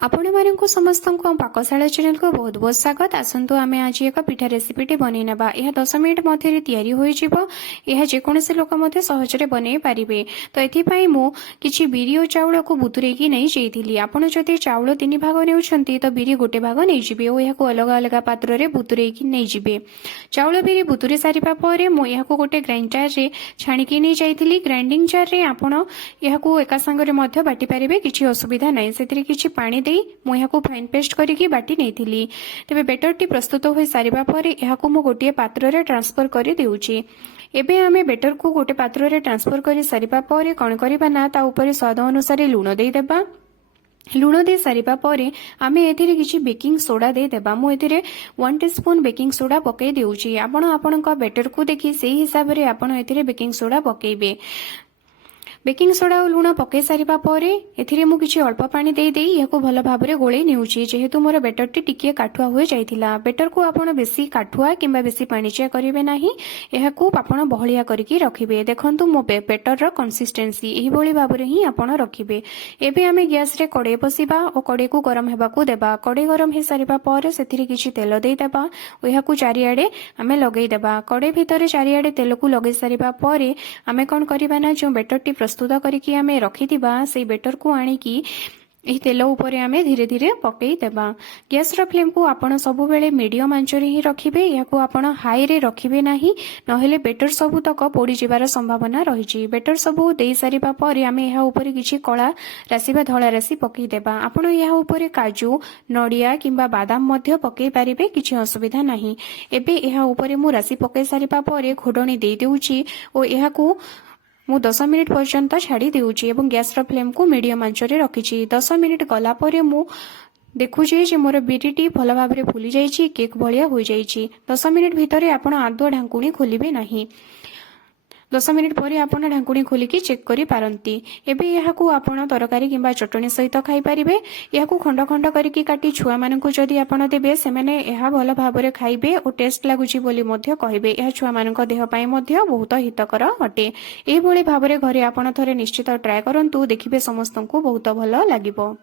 आपण मानक समस्त पाकशाला चैनल को बहुत बहुत स्वागत। आसतु आम आज एक पिठा रेसिपीटे बनई ना। यह 10 मिनिट मध्य तैयारी हो जेकोसी लोक सहजरे बनई पारे। तो ये मुझे बिरी और चाउल को बुतुरेकी नहीं जाइली। आपड़ जदि चाउल 3 भाग ने तो बिरी गोटे भाग नहीं जी और यह अलग अलग पात्र में बुतुरेकी नहीं जी। चाउल बिरी बुतुरी सारा पर मुझे गोटे ग्राइंडर रे छाणिकी नहीं जाइली। ग्राइंडिंग जार रे आपण एका सांगरे बाटी पारे, किसी असुविधा नहीं। से किसी पानी मुझे फाइन पेस्ट करके बाटी नहीं थी। तेरे बेटर टी प्रस्तुत हो सारा पर यह गोटे पात्र रे ट्रांसफर कर देउची। एबे आमे बेटर को गोटे पात्र रे ट्रांसफर कर सारा पर कौन करबा ना ता ऊपर स्वाद अनुसार लुण दे देबा। लुण दे सारा पर आमे एथिरे किछि बेकिंग सोडा दे देबा। मु एथिरे 1 टीस्पून बेकिंग सोडा पकई देउची। आपण आपणक बेटर को देखि सेही हिसाब रे आपण एथिरे बेकिंग सोडा पकेइबे। बेकिंग सोडा और लुण पकई सारा पर एथिरे मु किछि अल्प पानी दे देई याको भल भाबरे गोळेई नेउची। जेहेतु मोर बेटरटी टिके काठुआ होय जाइथिला। बेटर को आपण बेसी काठुआ किंबा बेसी पानीचिया करिवे नाही। एहाकू आपण बहलिया करिकि रखिबे। देखंतु मो बेटर रो कंसिस्टेंसी एही भली भाबरे ही आपण रखिबे। एबे आमे गैस रे कड़े बसिबा और कड़े को गरम हेबाकू देबा। कड़े गरम हे सारा पर सेथिरे किछि तेल देई देबा और एहाकू चारिआडे आमे लगेई देबा। कड़े भितरे चारिआडे तेल को लगेई सारा पर आमे कोन करिबा ना जो बेटरटी प्रस्तुत करके आमे रखिथिबा से बेटर को आनिकी एही तेल ऊपर आमे धीरे धीरे पकई देबा। गैस रो फ्लेम को आपण सब बेले मीडियम आंच रे ही रखिबे। याको आपण हाई रे रखिबे नाही, नहेले बेटर सबु तक पोड़ी जिबार संभावना रहिछि। बेटर सबु देई सारिबा पर आमे एहा ऊपर किछि कळा राशि बा धळा राशि पकई देबा। आपण एहा ऊपर काजू, नडिया किंबा बादाम मध्य पकई पारिबे, किछि असुविधा नाही। एबे एहा ऊपर मु राशि पकई सारिबा पर घोडणी देई देउछि ओ एहाकू मु 10 मिनिट पर्यंत छाड़ी देउची एवं गैस रो फ्लेम को मीडियम आंच रे रखिछि। 10 मिनिट गला परे मु देखुछि जे मोर बिरीटी भल भाबरे फुली जाइछि, केक भलिया होई जाइछि। 10 मिनिट भितरे आपण आदो ढांकुणी खोलिबे नाही। 10 मिनिट पर आपण ढांकुणी खोलिकी चेक करि पारंती। एबे एहाकू आपण तरकारी किंबा चटणी सहित खाई पारिबे। एहाकू खंड खंड करिकी काटी छुआ मानकू जदि आपण देबे सेमाने एहा भल भाबरे खाइबे और टेस्ट लागुची बोली मध्य कहिबे। एहा छुआ मानक देह पई मध्य बहुत हितकर अटे। एही भली भाबरे घरे आपण थरे निश्चित ट्राय करंतु, देखिबे समस्तंकू बहुत भल लागिबो।